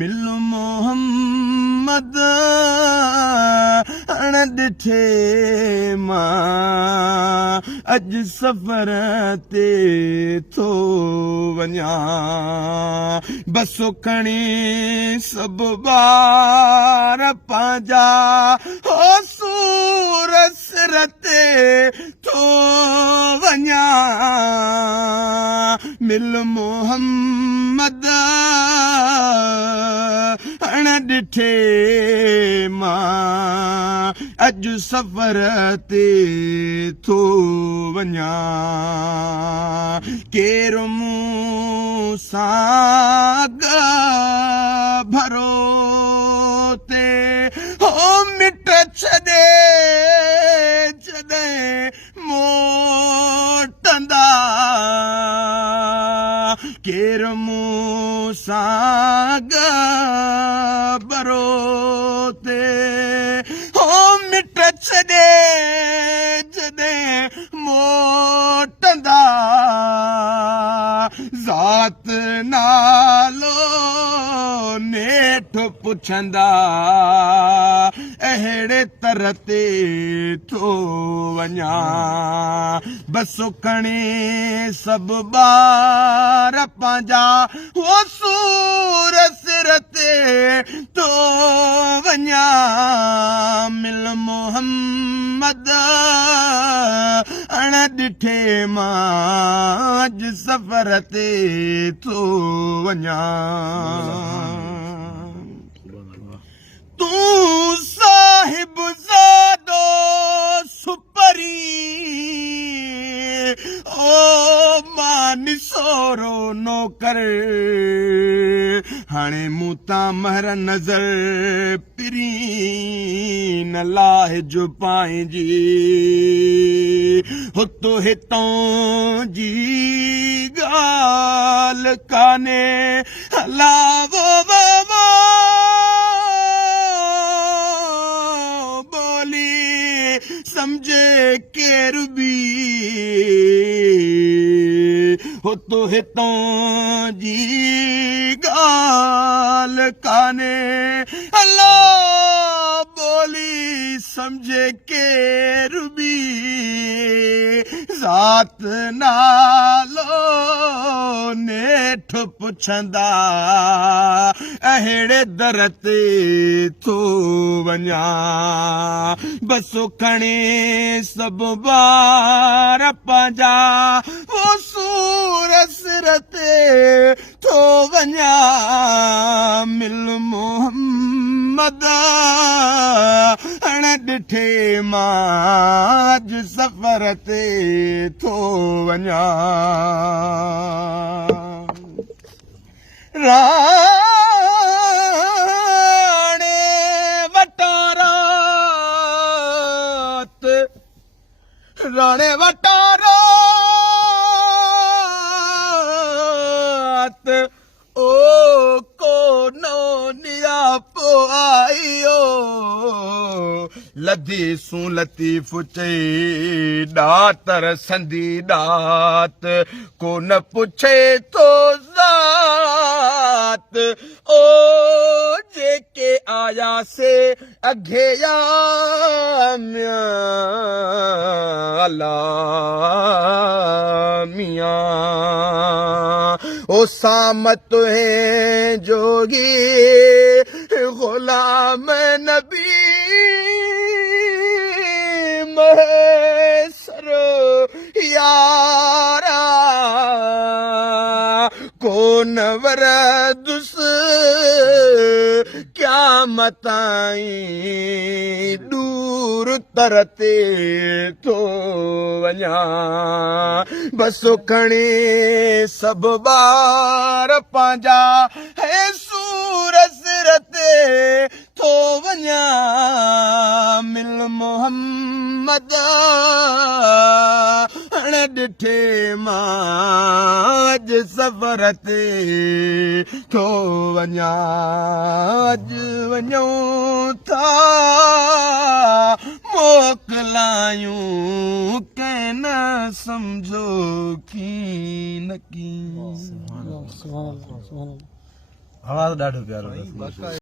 मिल मोहम्मद अण ॾिठे मां अॼु सफ़र ते थो वञा बसो खणी सभु ॿार पंहिंजा हो सूर सिर ते थो वञा मिल मोहम्मद अण ॾिठे मां अॼु सफ़र ते थो वञा केरु मूं सां भरो ते हो मिट छॾे जॾहिं मोटंदा केरु मूं सां भरो ते हो मिट छॾे जॾहिं मोटंदा ज़ात नालो नेठ पुछंदा अहिड़े तरह ते थो वञा बसो खणी सभु ॿार पंहिंजा हो सूर सिर ते थो वञा मिल मोहम्मद अण ॾिठे मां अॼु सफ़र ते थो वञा तूं साहिब ज़ादो सुपरी ओ मां निसोरो नौकर हाणे मूं तां महर नज़र पिरी न लाहे जो पाइजी हुतो हितों जी ॻाल्हि काने हलावो बाबा समझे केरु बि हुतो हितों जी ॻाल्हि काने अल्ला बोली समझे केरु बि ज़ात नालो नेठ पुछंदा अहिड़े दर ते थो वञा बसो खणी सभु ॿार पंहिंजा हो सूर सिर ते थो वञा मिल मोहम्मद अण ॾिठे मां अॼु सफ़र ते थो वञा राणे वटारात राणे वटारात ओ कोनो नियापो आयो लधी सूं लतीफ़ चई ॾातर संदी ॾात को न पुछे तो ज़ात ओ जेके आया से अघे या मियां ओ सामत है जोगी गुलाम नबी महेसर यारा कोन वरदुस क्या मताई दूर तरते थो वञा बसो खणी सभु ॿार पंहिंजा हे सूर सिर ते थो वञा मिल मोहम्मद अण ॾिठे मां अॼु सफ़र ते थो वञा अॼु वञूं था मोकिलायूं कंहिं न सम्झो की न की आवाज़ ॾाढो प्यारो अथसि।